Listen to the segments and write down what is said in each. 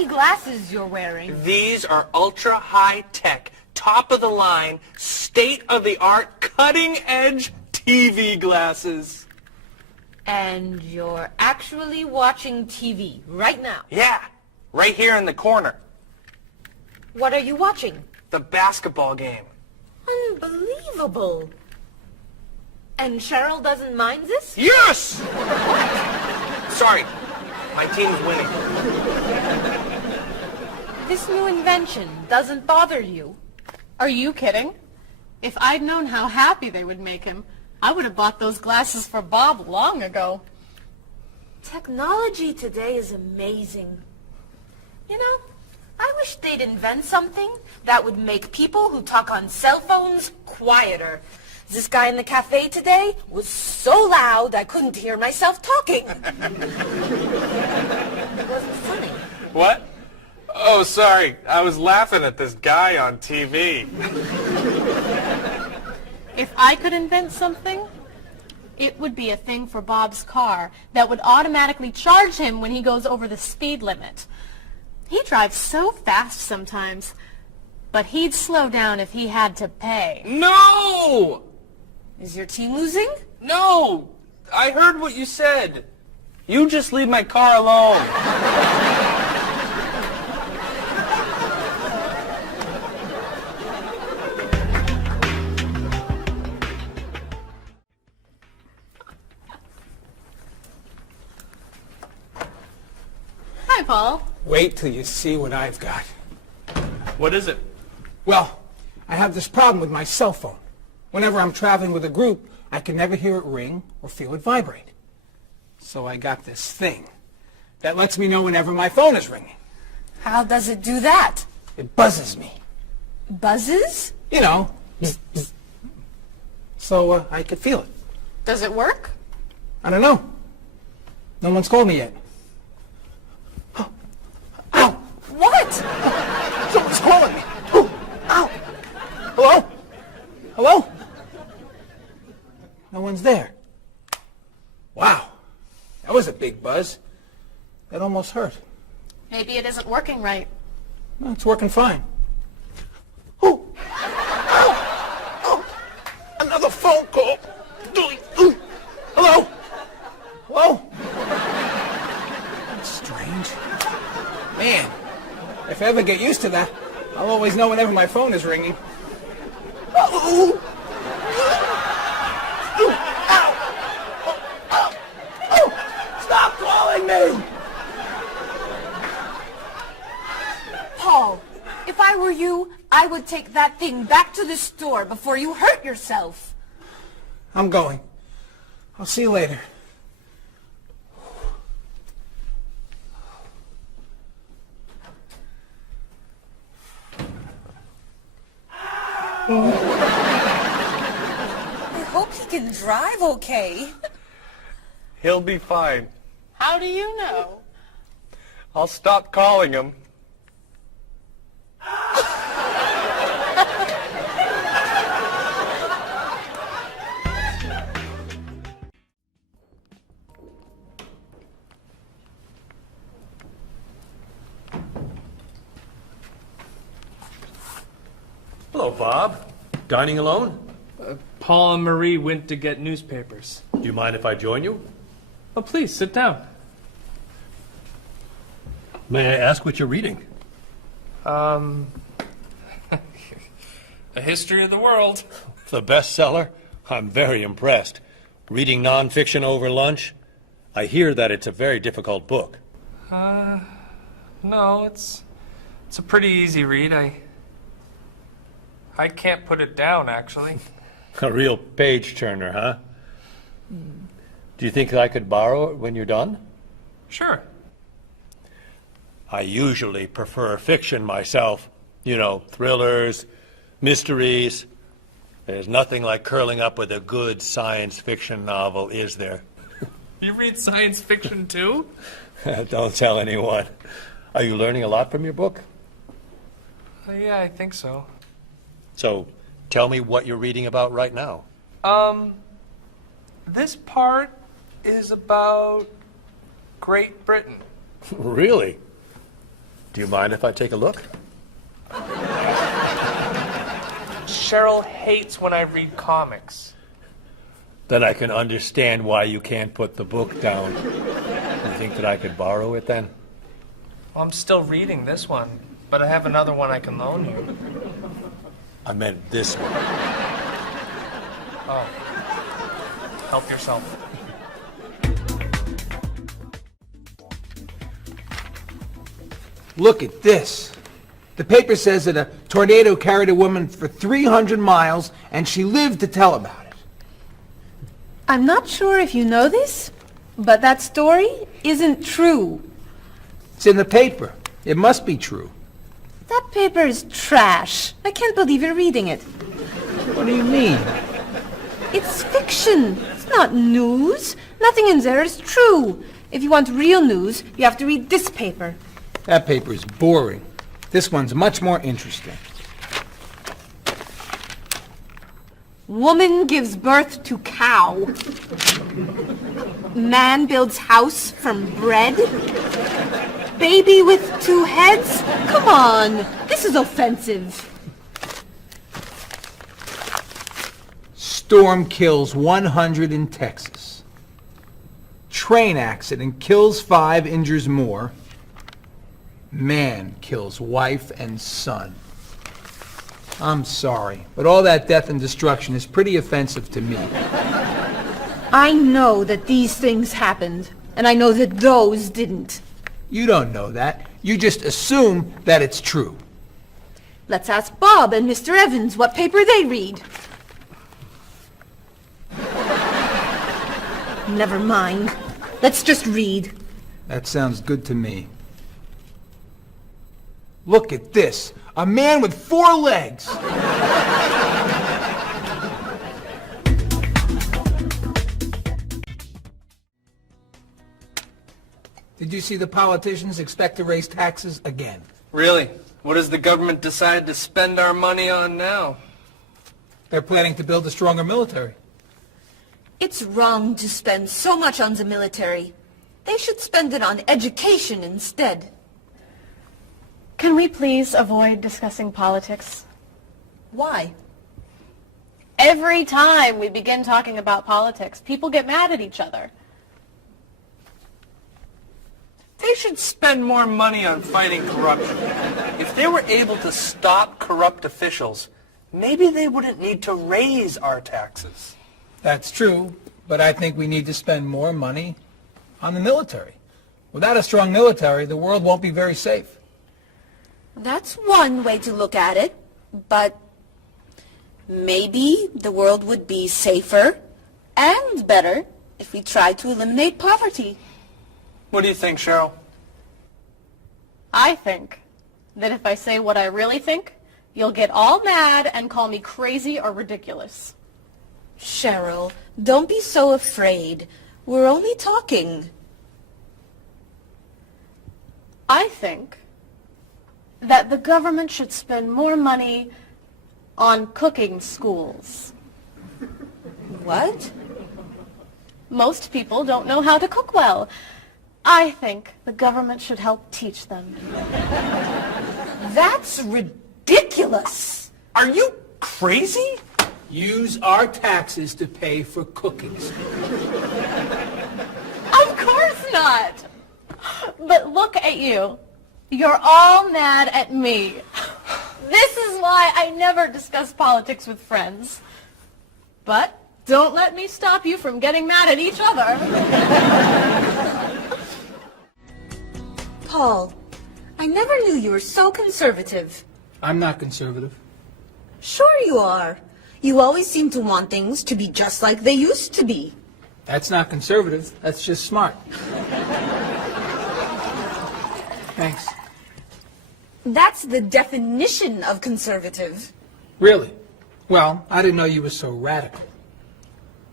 funky glasses you're wearing. These are ultra high-tech, top-of-the-line, state-of-the-art, cutting-edge TV glasses. And you're actually watching TV right now. Yeah, right here in the corner. What are you watching? The basketball game. Unbelievable. And Cheryl doesn't mind this? Yes! Sorry, my team's winning. This new invention doesn't bother you? Are you kidding? If I'd known how happy they would make him, I would have bought those glasses for Bob long ago. Technology today is amazing. You know, I wish they'd invent something that would make people who talk on cell phones quieter. This guy in the cafe today was so loud I couldn't hear myself talking. It wasn't funny. What? Oh, sorry. I was laughing at this guy on TV. If I could invent something, it would be a thing for Bob's car that would automatically charge him when he goes over the speed limit. He drives so fast sometimes, but he'd slow down if he had to pay. No! Is your team losing? No! I heard what you said. You just leave my car alone. Hi, Paul. Wait till you see what I've got. What is it? Well, I have this problem with my cell phone. Whenever I'm traveling with a group, I can never hear it ring or feel it vibrate. So I got this thing that lets me know whenever my phone is ringing. How does it do that? It buzzes me. Buzzes? You know, bzz, bzz. So I could feel it. Does it work? I don't know. No one's called me yet. Ow! What? Someone's calling me. Ooh, ow! Hello? Hello? No one's there. Wow. That was a big buzz. That almost hurt. Maybe it isn't working right. Well, it's working fine. Ooh! Ow! Oh! Another phone call. Ooh. Hello? Hello? That's strange. Man, if I ever get used to that, I'll always know whenever my phone is ringing. Ooh. Ooh. Ow! Oh, oh, oh. Stop calling me! Paul, if I were you, I would take that thing back to the store before you hurt yourself. I'm going. I'll see you later. I hope he can drive okay. He'll be fine. How do you know? I'll stop calling him. Hello, Bob. Dining alone? Paul and Marie went to get newspapers. Do you mind if I join you? Oh, please, sit down. May I ask what you're reading? A history of the world. The bestseller? I'm very impressed. Reading nonfiction over lunch? I hear that it's a very difficult book. No, it's a pretty easy read. I can't put it down, actually. A real page-turner, huh? Do you think I could borrow it when you're done? Sure. I usually prefer fiction myself. You know, thrillers, mysteries. There's nothing like curling up with a good science fiction novel, is there? You read science fiction, too? Don't tell anyone. Are you learning a lot from your book? Yeah, I think so. So, tell me what you're reading about right now. This part is about Great Britain. Really? Do you mind if I take a look? Cheryl hates when I read comics. Then I can understand why you can't put the book down. You think that I could borrow it then? Well, I'm still reading this one, but I have another one I can loan you. I meant this one. Oh. Help yourself. Look at this. The paper says that a tornado carried a woman for 300 miles, and she lived to tell about it. I'm not sure if you know this, but that story isn't true. It's in the paper. It must be true. That paper is trash. I can't believe you're reading it. What do you mean? It's fiction. It's not news. Nothing in there is true. If you want real news, you have to read this paper. That paper is boring. This one's much more interesting. Woman gives birth to cow. Man builds house from bread. Baby with 2 heads? Come on, this is offensive. Storm kills 100 in Texas. Train accident kills 5, injures more. Man kills wife and son. I'm sorry, but all that death and destruction is pretty offensive to me. I know that these things happened, and I know that those didn't. You don't know that. You just assume that it's true. Let's ask Bob and Mr. Evans what paper they read. Never mind. Let's just read. That sounds good to me. Look at this. A man with 4 legs. Did you see the politicians expect to raise taxes again? Really? What does the government decide to spend our money on now? They're planning to build a stronger military. It's wrong to spend so much on the military. They should spend it on education instead. Can we please avoid discussing politics? Why? Every time we begin talking about politics, people get mad at each other. They should spend more money on fighting corruption. If they were able to stop corrupt officials, maybe they wouldn't need to raise our taxes. That's true, but I think we need to spend more money on the military. Without a strong military, the world won't be very safe. That's one way to look at it, but maybe the world would be safer and better if we tried to eliminate poverty. What do you think, Cheryl? I think that if I say what I really think, you'll get all mad and call me crazy or ridiculous. Cheryl, don't be so afraid. We're only talking. I think that the government should spend more money on cooking schools. What? Most people don't know how to cook well. I think the government should help teach them. That's ridiculous. Are you crazy? Use our taxes to pay for cooking. Of course not. But look at you. You're all mad at me. This is why I never discuss politics with friends. But don't let me stop you from getting mad at each other. Paul, I never knew you were so conservative. I'm not conservative. Sure you are. You always seem to want things to be just like they used to be. That's not conservative. That's just smart. Thanks. That's the definition of conservative. Really? Well, I didn't know you were so radical.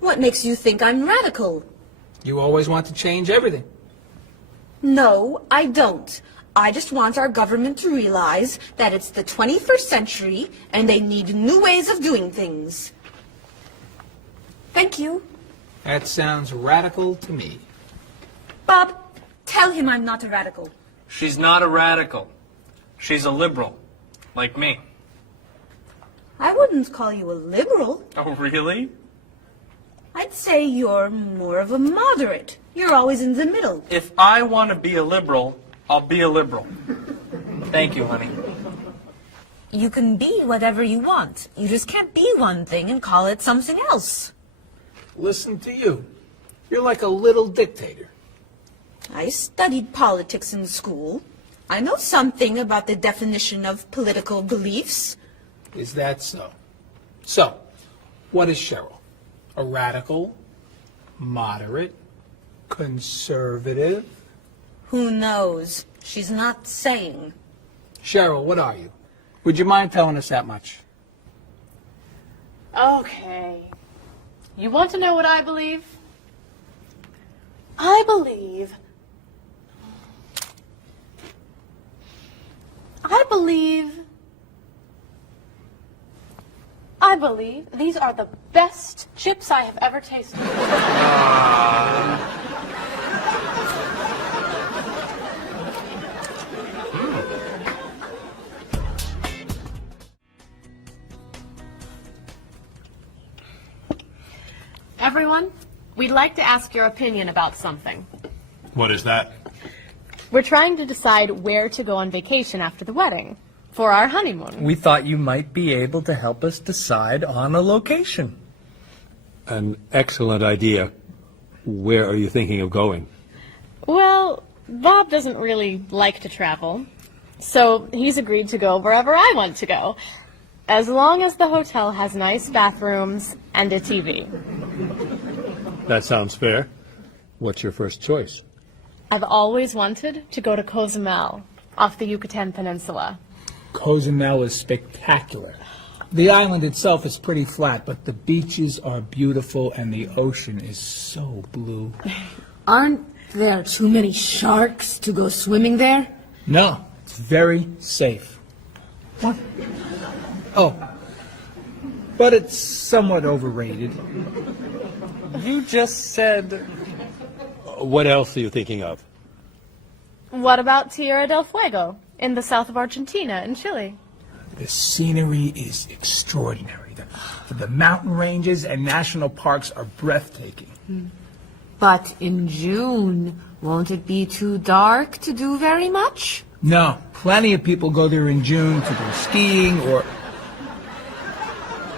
What makes you think I'm radical? You always want to change everything. No, I don't. I just want our government to realize that it's the 21st century and they need new ways of doing things. Thank you. That sounds radical to me. Bob, tell him I'm not a radical. She's not a radical. She's a liberal, like me. I wouldn't call you a liberal. Oh, really? I'd say you're more of a moderate. You're always in the middle. If I want to be a liberal, I'll be a liberal. Thank you, honey. You can be whatever you want. You just can't be one thing and call it something else. Listen to you. You're like a little dictator. I studied politics in school. I know something about the definition of political beliefs. Is that so? So, what is Cheryl? A radical, moderate, conservative? Who knows? She's not saying. Cheryl, what are you? Would you mind telling us that much? Okay. You want to know what I believe? I believe these are the best chips I have ever tasted. Everyone, we'd like to ask your opinion about something. What is that? We're trying to decide where to go on vacation after the wedding for our honeymoon. We thought you might be able to help us decide on a location. An excellent idea. Where are you thinking of going? Well, Bob doesn't really like to travel, so he's agreed to go wherever I want to go, as long as the hotel has nice bathrooms and a TV. That sounds fair. What's your first choice? I've always wanted to go to Cozumel, off the Yucatan Peninsula. Cozumel is spectacular. The island itself is pretty flat, but the beaches are beautiful and the ocean is so blue. Aren't there too many sharks to go swimming there? No, it's very safe. What? Oh, but it's somewhat overrated. You just said... What else are you thinking of? What about Tierra del Fuego, in the south of Argentina and Chile? The scenery is extraordinary. The mountain ranges and national parks are breathtaking. But in June, won't it be too dark to do very much? No, plenty of people go there in June to go skiing or...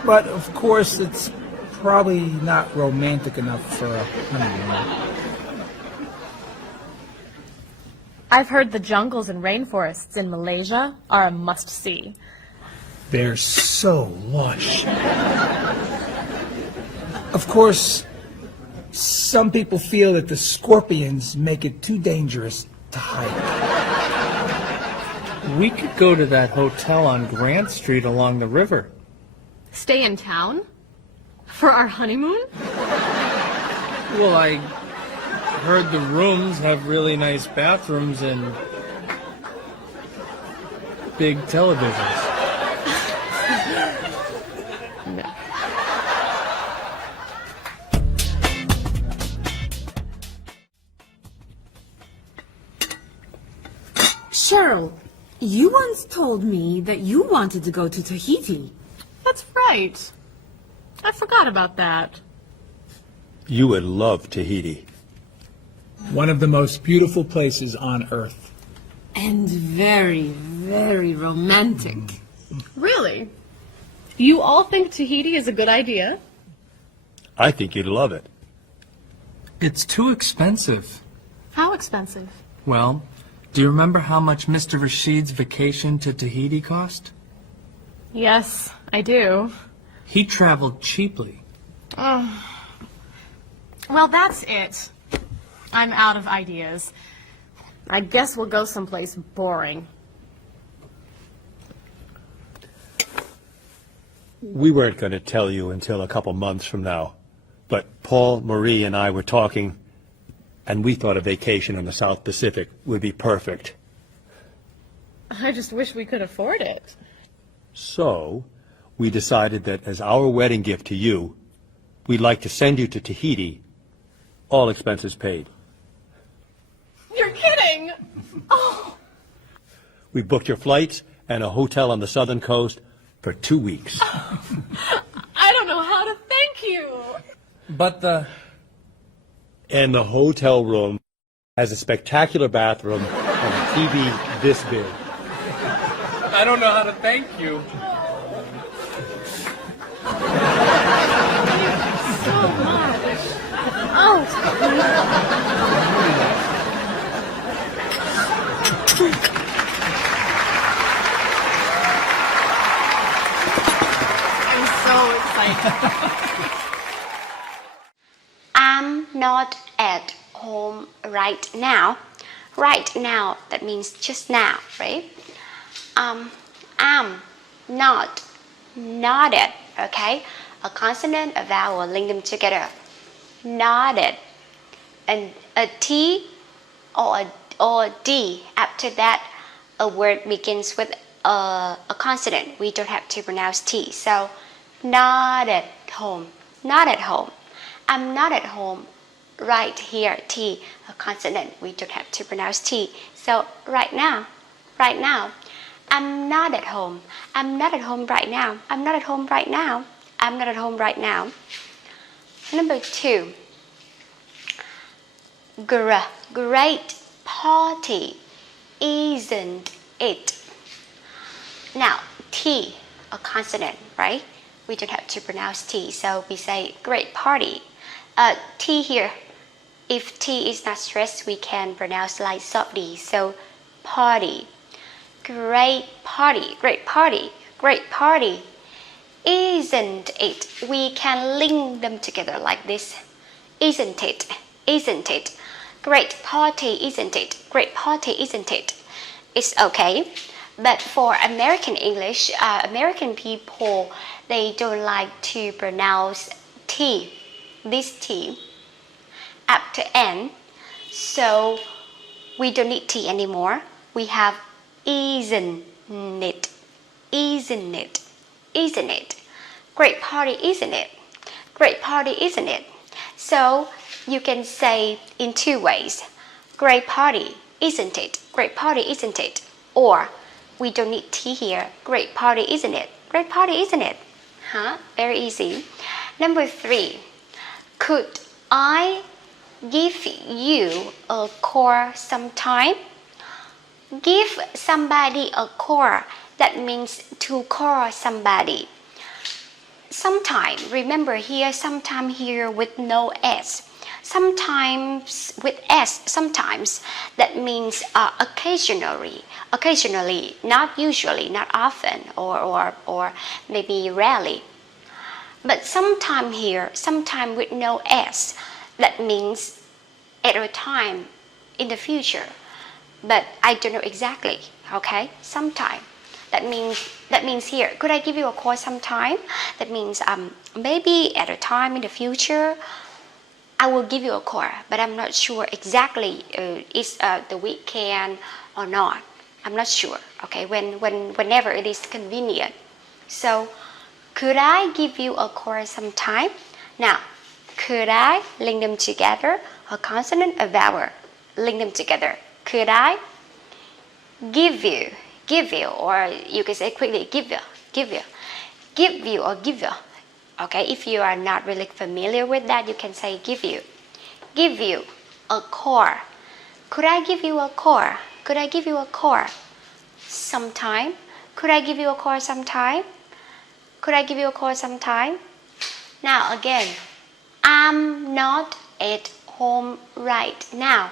But, of course, it's probably not romantic enough for a honeymoon. I've heard the jungles and rainforests in Malaysia are a must-see. They're so lush. Of course, some people feel that the scorpions make it too dangerous to hike. We could go to that hotel on Grant Street along the river. Stay in town? For our honeymoon? Well, I heard the rooms have really nice bathrooms and big televisions. Cheryl, you once told me that you wanted to go to Tahiti. That's right. I forgot about that. You would love Tahiti. One of the most beautiful places on Earth. And very, very romantic. Really? You all think Tahiti is a good idea? I think you'd love it. It's too expensive. How expensive? Well, do you remember how much Mr. Rashid's vacation to Tahiti cost? Yes, I do. He traveled cheaply. Well, that's it. I'm out of ideas. I guess we'll go someplace boring. We weren't going to tell you until a couple months from now, but Paul, Marie, and I were talking, and we thought a vacation in the South Pacific would be perfect. I just wish we could afford it. So, we decided that as our wedding gift to you, we'd like to send you to Tahiti, all expenses paid. You're kidding! Oh, We booked your flights and a hotel on the southern coast for 2 weeks. I don't know how to thank you. But And the hotel room has a spectacular bathroom and a TV this big. I don't know how to thank you. So much. Oh. I'm so excited. I'm not at home right now. Right now, that means just now, right? I'm not at, okay? A consonant, a vowel, link them together. Nodded. And a T or a D. After that, a word begins with a consonant. We don't have to pronounce T. So, not at home. Not at home. I'm not at home. Right here, T, a consonant. We don't have to pronounce T. So, right now. I'm not at home. I'm not at home right now. I'm not at home right now. I'm not at home right now. Number 2. Great party, isn't it? Now, T, a consonant, right? We don't have to pronounce T, so we say great party. T here, if T is not stressed, we can pronounce like softly. So, party. Great party, great party, great party. Isn't it? We can link them together like this. Isn't it? Isn't it? Great party, isn't it? Great party, isn't it? It's okay. But for American English, American people, they don't like to pronounce T, this T, after N. So we don't need T anymore. We have isn't it? Isn't it? Isn't it? Great party, isn't it? Great party, isn't it? So you can say in 2 ways. Great party, isn't it? Great party, isn't it? Or we don't need T here. Great party, isn't it? Great party, isn't it? Very easy. Number 3. Could I give you a call sometime? Give somebody a call. That means to call somebody. Sometime, remember here, sometime here with no S. Sometimes with S, sometimes. That means occasionally, not usually, not often, or maybe rarely. But sometime here, sometime with no S. That means at a time in the future. But I don't know exactly, okay? Sometime. That means here, could I give you a call sometime? That means maybe at a time in the future, I will give you a call, but I'm not sure exactly is the weekend or not. I'm not sure, okay? Whenever it is convenient. So, could I give you a call sometime? Now, could I link them together? A consonant, a vowel, link them together. Could I give you, or you can say quickly, give you, or give you. Okay, if you are not really familiar with that, you can say give you a call. Could I give you a call? Could I give you a call sometime? Could I give you a call sometime? Could I give you a call sometime? Now again, I'm not at home right now.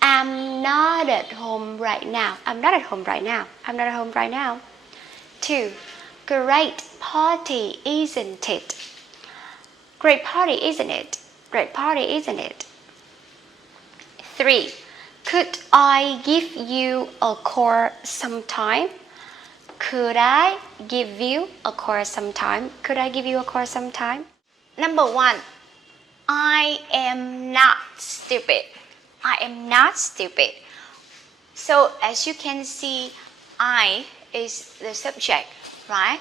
I'm not at home right now. I'm not at home right now. I'm not at home right now. 2. Great party, isn't it? Great party, isn't it? Great party, isn't it? 3. Could I give you a call sometime? Could I give you a call sometime? Could I give you a call sometime? Number 1. I am not stupid. I am not stupid. So as you can see, I is the subject, right?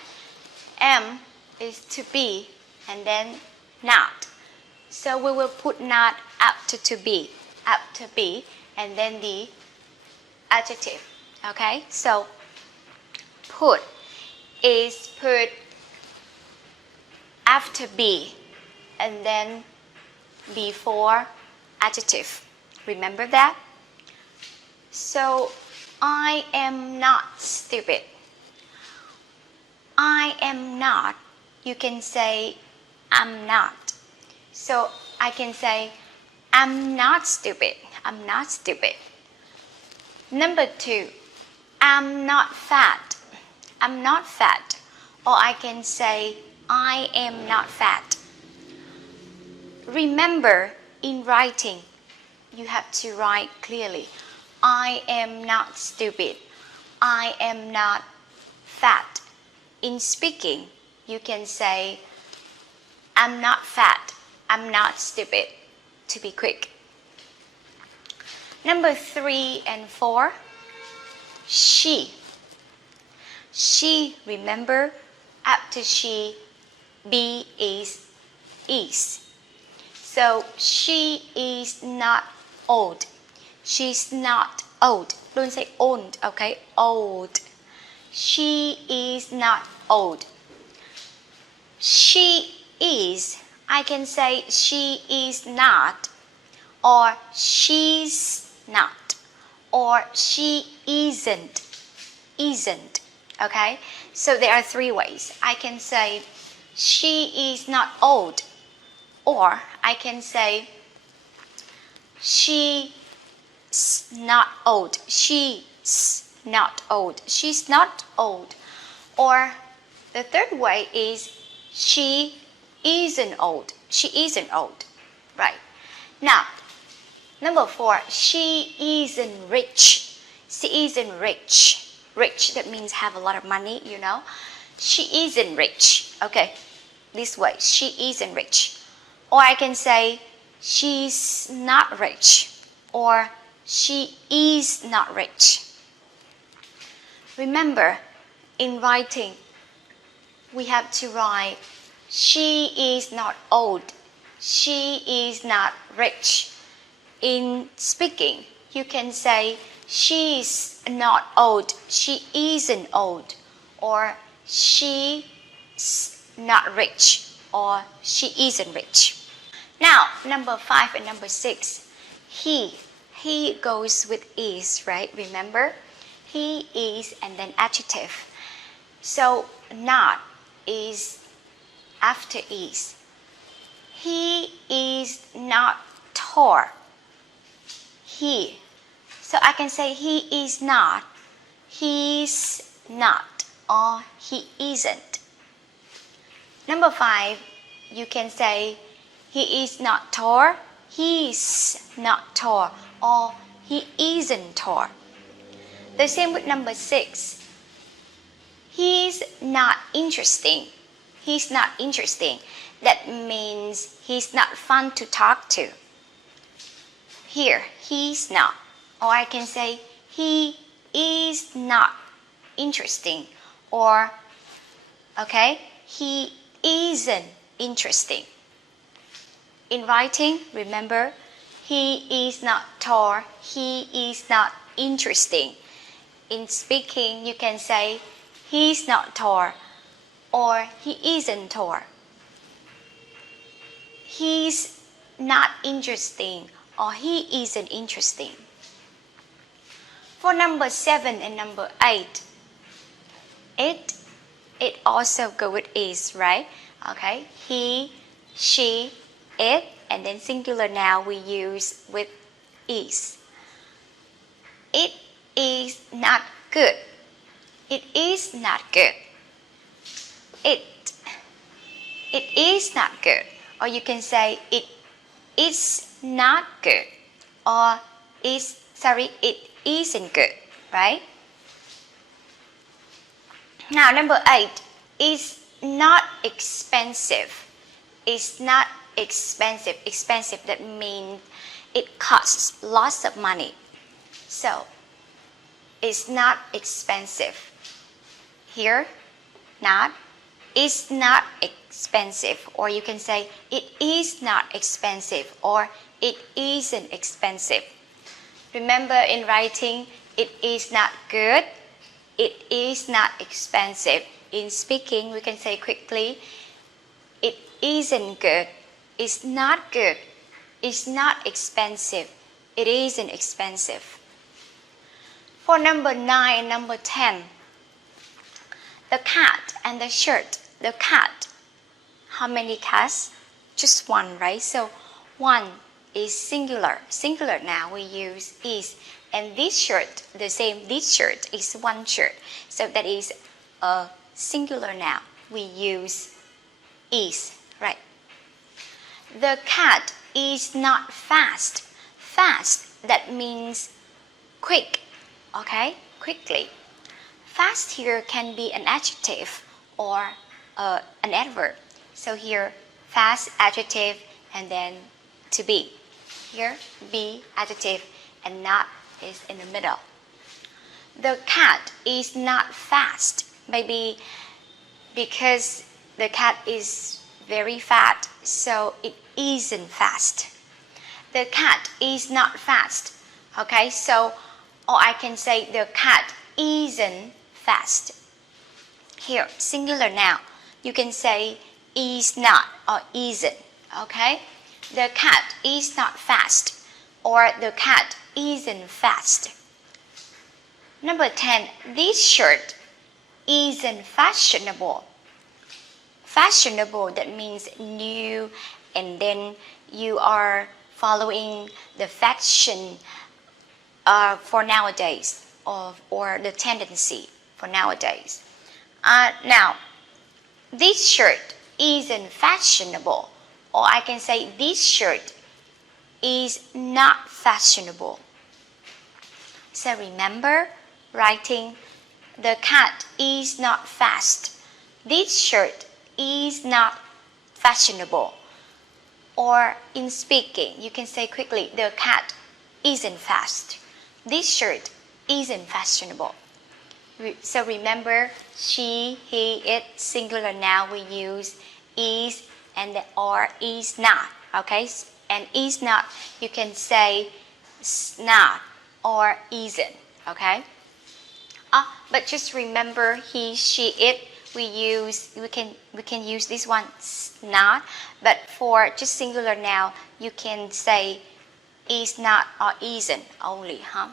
Am is to be, and then not. So we will put not after to be, and then the adjective. Okay, so put is put after be and then before adjective. Remember that? So I am not stupid. I am not. You can say I'm not. So I can say I'm not stupid. I'm not stupid. Number 2, I'm not fat. I'm not fat. Or I can say I am not fat. Remember, in writing, you have to write clearly. I am not stupid. I am not fat. In speaking, you can say I'm not fat. I'm not stupid, to be quick. Number 3 and 4, she. She, remember, after she, be is. So she is not old. She's not old. Don't say old, okay? Old. She is not old. She is. I can say she is not, or she's not, or she isn't. Isn't. Okay? So there are 3 ways. I can say she is not old, or I can say she's not old. She's not old. She's not old. Or the 3rd way is she isn't old. She isn't old. Right. Now, number 4, she isn't rich. She isn't rich. Rich, that means have a lot of money, you know. She isn't rich. Okay, this way, she isn't rich. Or I can say she's not rich, or she is not rich. Remember, in writing, we have to write she is not old, she is not rich. In speaking, you can say she's not old, she isn't old, or she's not rich, or she isn't rich. Now, number 5 and number 6, he. He goes with is, right? Remember? He is and then adjective. So, not is after is. He is not tall. He. So I can say he is not, he's not, or he isn't. Number 5, you can say he is not tall, he's not tall, or he isn't tall. The same with number 6. He's not interesting. He's not interesting. That means he's not fun to talk to. Here, he's not. Or I can say he is not interesting. Or, okay, he isn't interesting. In writing, remember, he is not tall, he is not interesting. In speaking, you can say he's not tall, or he isn't tall. He's not interesting, or he isn't interesting. For number 7 and number 8, it also go with is, right? Okay, he, she, it, and then singular now we use with is. It is not good. It is not good. It is not good. Or you can say it is not good. Or it isn't good, right? Now, number 8 is not expensive. It's not expensive. Expensive, that means it costs lots of money. So, it's not expensive. Here, not. It's not expensive. Or you can say it is not expensive, or it isn't expensive. Remember, in writing, It is not good. It is not expensive. In speaking, we can say quickly, it isn't good. It's not good. It's not expensive. It isn't expensive. For number 9 and number 10, the cat and the shirt. The cat. How many cats? Just one, right? So one is singular. Singular now we use is. And this shirt, the same, this shirt is one shirt. So that is a singular now. We use is, right? The cat is not fast. Fast, that means quick, okay? Quickly. Fast here can be an adjective or an adverb. So here, fast, adjective, and then to be. Here, be, adjective, and not is in the middle. The cat is not fast. Maybe because the cat is very fat, so it isn't fast. The cat is not fast. Okay, so, or I can say the cat isn't fast. Here, singular now. You can say is not or isn't. Okay, the cat is not fast, or the cat isn't fast. Number 10, this shirt isn't fashionable. Fashionable, that means new, and then you are following the fashion for nowadays, or the tendency for nowadays. Now, this shirt isn't fashionable, or I can say this shirt is not fashionable. So remember writing, the cat is not fast. This shirt is not fashionable. Or in speaking, you can say quickly, the cat isn't fast. This shirt isn't fashionable. So remember, she, he, it, singular now we use is and the or is not. Okay? And is not, you can say not or isn't. Okay? But just remember, he, she, it, we can use this one not, but for just singular now, you can say is not or isn't only, huh?